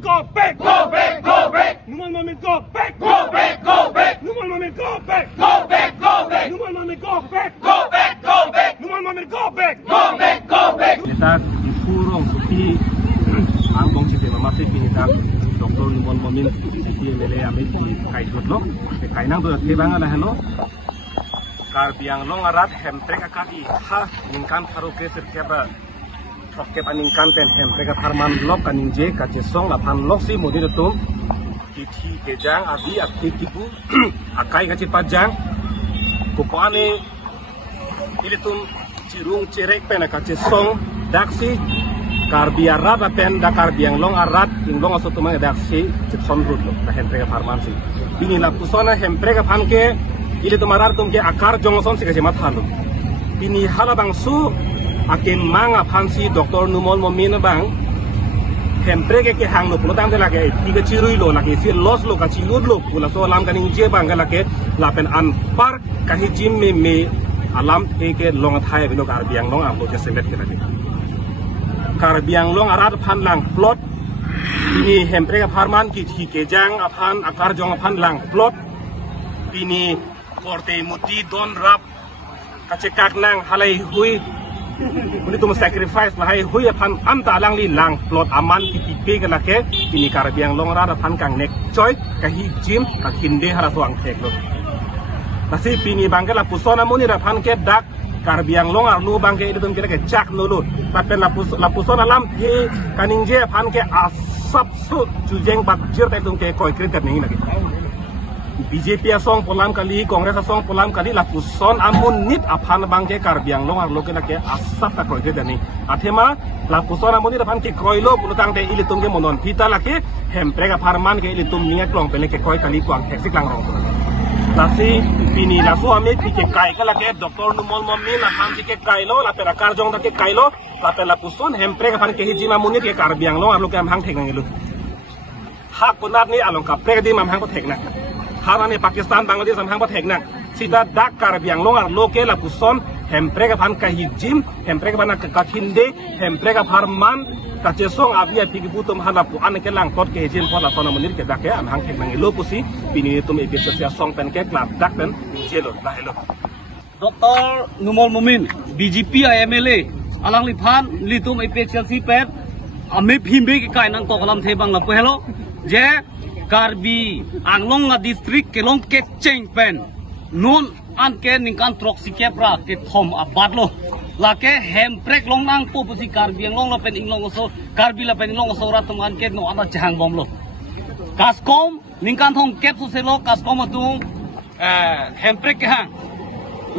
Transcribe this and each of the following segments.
go back. Go back, go back. Numal Momin go back. Go back, go back. Numal Momin go back. Go back, go back. Numal Momin go back. Go back, go back. Numal Momin go back. Go back, go back. Kita dipurong supi angkong cipta masih kita Dr. Numal Momin di mele amit di kai dulu kai nang tuh tebang lah hello karbiang long arat hemprek kaki ha ningkan taruke serkeba trokke paningkan ten hemprek harman lok kaninje kacesong lapan lok si modir tum titi kejang abi akti tipu akai kacit pajang kupoane ilitum cirung cerek pena kacesong daksi karbiar rat apen da karbiang long arat inglong aso tumang daksi cipson rut lo da hemprek farmansi bini la pusona hemprek phanke ili tumarar tumke akar jongson se kaje mathalu bini hala bangsu ake manga phansi Dr. Numal Momin bang hemprek ke hang lo pulo tang de lage tiga cirui lo lage si los lo ka cilud lo pula so lam kaning je bang lage lapen an par kahi jim me alam ke long thai bino karbiang long am lo ke semet ke lage karbiang long arat phan lang plot ini hemprek farman ki thi kejang aphan akar jong aphan lang plot ini korte muti don rap kacekak nang halai hui ini tuh sacrifice lahai hui aphan am ta lang li lang plot aman ki tipe ke lake ini karbiang long arat aphan kang nek choi kahi jim ka kinde hara suang thek lo nasi pini bangkela pusona muni aphan ke dak karbiang long arlu bangke itu tum kira ke cak nulu tapi lapusona lam ye kaningje aphan ke asap su jujeng bakjir tai tum ke koi kritet ning lagi BJP asong polam kali Kongres asong polam kali lapuson amun nit aphan bangke karbiang long arlu ke lake asap ta koi kritet ning athema lapuson amun nit aphan ke koilo pulutang te ili tum ke monon pita lake hemprek apharman ke ili tum ninga klong pele ke koi kali kuang heksik lang rong nasi pini lasu ame pike kai kala ke Dr. Numal Momin la phan ke kai lo la pera kar jong da ke kai lo la pela puson hemprek aphan ke hijima munit ke karbiang long arlu ke am hang thek nangelu ha kunat ni along ka prek di mam hang ko thek na ha ni Pakistan Bangladesh am hang ko thek na sida dak karbiang long arlu ke la puson hemprek aphan ka hijim hemprek aphan ka khinde hemprek apharman kacesong abia pigi butum halapu an ke lang pot ke hijim pot la sona munit ke dak ke am hang thek nangelu pusi pini tum e bisa song pen ke klap dak pen jelo la hello Dr. Numal Momin BJP MLA alang liphan litum IPCLC pet ame phimbe ke kai nang to kalam the bang la hello je karbi anglong na district kelong ke change pen non an ke ningkan trok sikepra ke thom abad lo la ke hemprek long nang po pusi karbi anglong la pen inglong so karbi la pen inglong so rat tum an ke no ana jang bom lo kaskom ningkan thong kep so se lo kaskom atung hemprek ke hang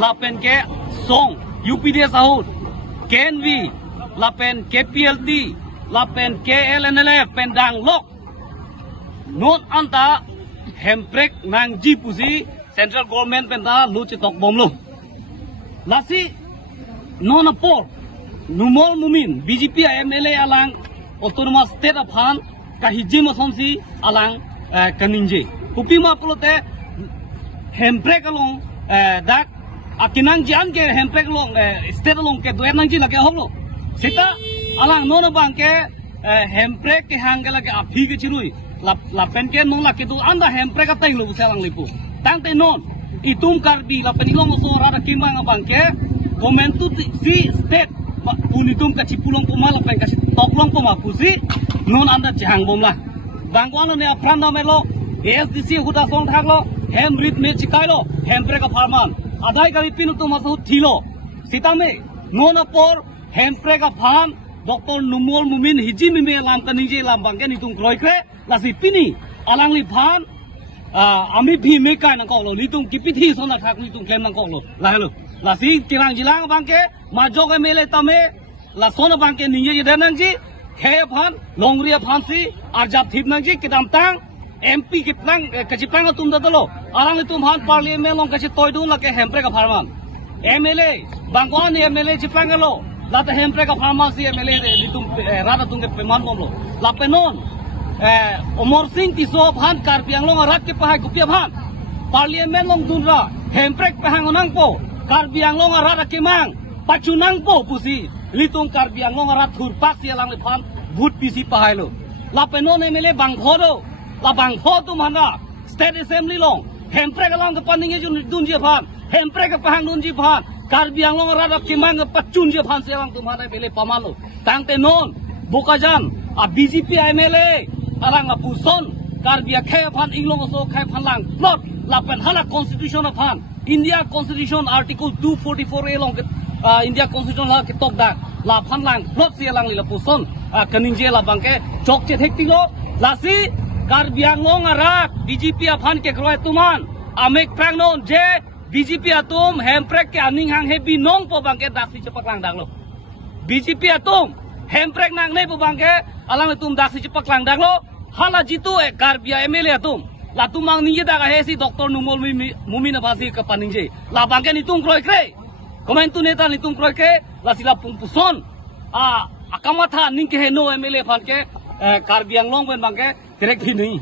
lapen ke song UPDS ahut KNV lapen KPLT lapen KLNLF pendang lok not anta hemprek nang ji pusi central government penda lu chitok bom lo lasi non apor Numal Momin BJP MLA alang autonomous state aphan kahijim asonsi alang kaninje upima pulote hemprek along dak akinang jian ke hemprek long state long ke duer nang ji lage hoblo sita alang non bang ke hemprek ke hangela ke aphi ke chirui la pen ke nong la ke tu anda hemprek ka tai lo busalang lipu tang te non itum karbi la pen long so ra kimang bang ke comment tu si state unitum ka chipulong ko mala pen ka toklong ko ma pusi non anda jang bom la bangwang ne apranda melo ASDC huda song thak lo hem rit me chikai lo hemprek ka farman adai kali pinu tu masu thilo sitame non apor hemprek ka farm Dr. Numal Momin hiji me lam ka nije lam bangke ni tung kroi kre lasi pini alang li phan ami phi me kai nang ko lo li tung kipithi sona thak ni tung klem nang ko lo la lo lasi kilang jilang bangke ma jog mele tame la sona bangke nije je danang ji khe phan longria phan si arjap thip nang ji kitam tang MP kitlang kachipang tum da lo alang li tum han parliament long kachi toy du la ke hemprek ka farman MLA bangwan MLA chipang lo lata hemprek ka pharmacy MLA litum rada tung ke peman bom lo la penon Omor Singh tiso bhan karbiang long rat ke pahai kupia bhan parliament long dunra hemprek pahang onang po karbiang long rat ke mang pachunang po pusi litung karbiang long rat thur pak sia lang le phan bhut pisi pahai lo la penon MLA bang phodo la bang phodo mana state assembly long hempre kalang ke paning jun dunji phan hempre ke pahang dunji phan Karbi Anglong radap kimang ke pacun je phan sewang tumhana MLA pamalo tang te non bokajan a BJP MLA alang a puson Karbi khe phan inglong so khe phan lang plot la pen hala constitution of phan India constitution article 244 long India constitution la ke tok dak la phan lang plot si lang la puson kaning je la bangke chok che thek tilo la si Karbi Anglong arak BJP phan ke kroi tuman amek prang non je BJP atum hemprek ke aning hang hebi nong po bangke daksi cepak lang dang lo BJP atum hemprek nang nei po bangke alang tum daksi cepak lang dang lo hala jitu Karbi MLA atum la tumang ninje daga hesi Dr. Numol Mumin Abasi ke paninje la bangke nitung kroi kre komen tu neta nitung kroi ke la sila pungpuson akamatha ning ke no MLA phan ke Karbi Anglong ben bangke direct hi nahi